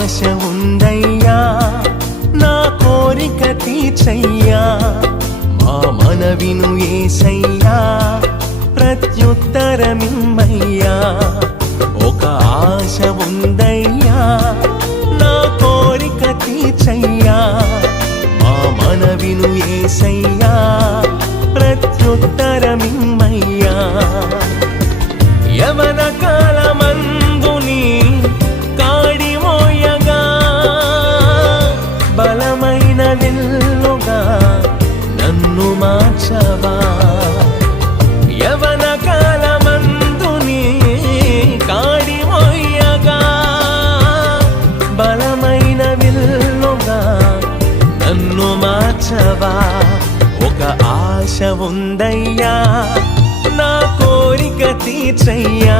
ఆశ ఉందయ్యా నా కోరిక తీర్చయ్యా మా మనవిను యేసయ్యా ప్రత్యుత్తరమిమ్మయ్యా ఒక ఆశ ఉందయ్యా నా కోరిక తీర్చయ్యా మా మనవిను యేసయ్యా ప్రత్యుత్తరమిమ్మయ్యా యవన కాలమందుని కాడి మోయగా బలమైన విల్లుగా నన్ను మార్చవా యవన కాలమందుని కాడి మోయగా బలమైన విల్లుగా నన్ను మార్చవా ఒక ఆశ ఉందయ్యా నా కోరిక తీర్చయ్యా